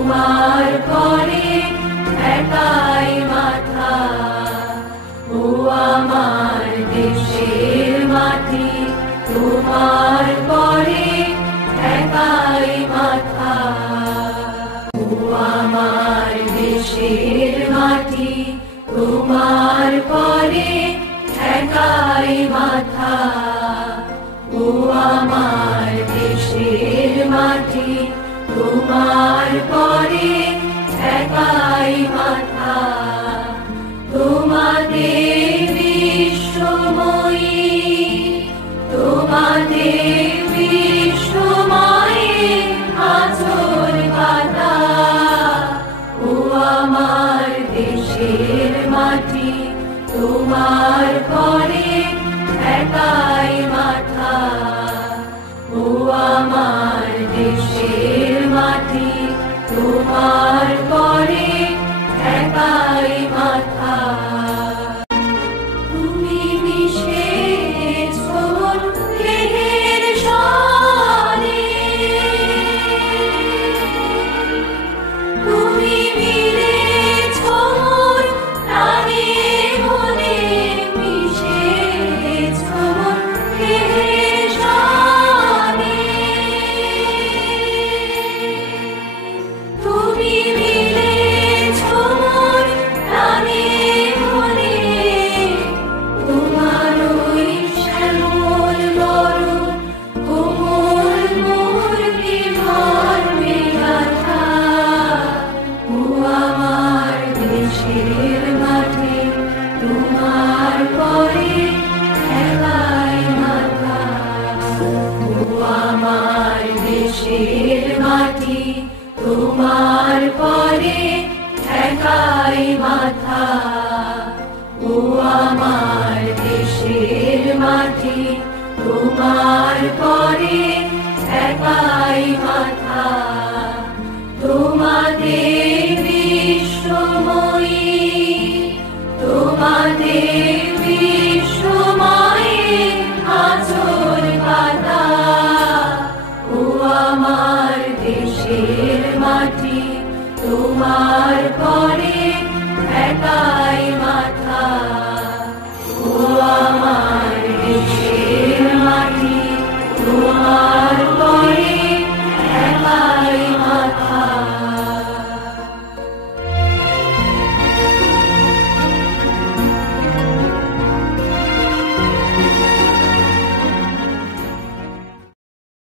তোমার পরে একাই মাথা। ও আমার দেশের মাটি, তোমার পরে একাই মাথা। ও আমার দেশের মাটি, তোমার পরে একাই মাথা। ও আমার দেশের মাটি, তোমার পরে একাই মাথা। তোমাদের বিশ্বময়ী, তোমাদের বিশ্বময়ী আঁচল পাতা। ও আমার দেশের মাটি, তোমার পরে একাই মাথা। ও আমার দেশের মাটি, তোমার পরে একাই মাথা। তুমি মিশেছ দেহের সনে, তুমি মিলেছ প্রাণে মনে, মিশেছ দেহের সনে। তুমি মিলেছ প্রাণে মনে, তোমার ওই শ্যামল বরণ কোমল মূর্তি মর্মে গাঁথা। ও আমার দেশের মাটি, তোমার পরে একাই মাথা। ও আমার দেশের মাটি, তোমার পরে একাই মাথা। ও আমার দেশের মাটি, তোমার পরে একাই মাথা। তোমাদের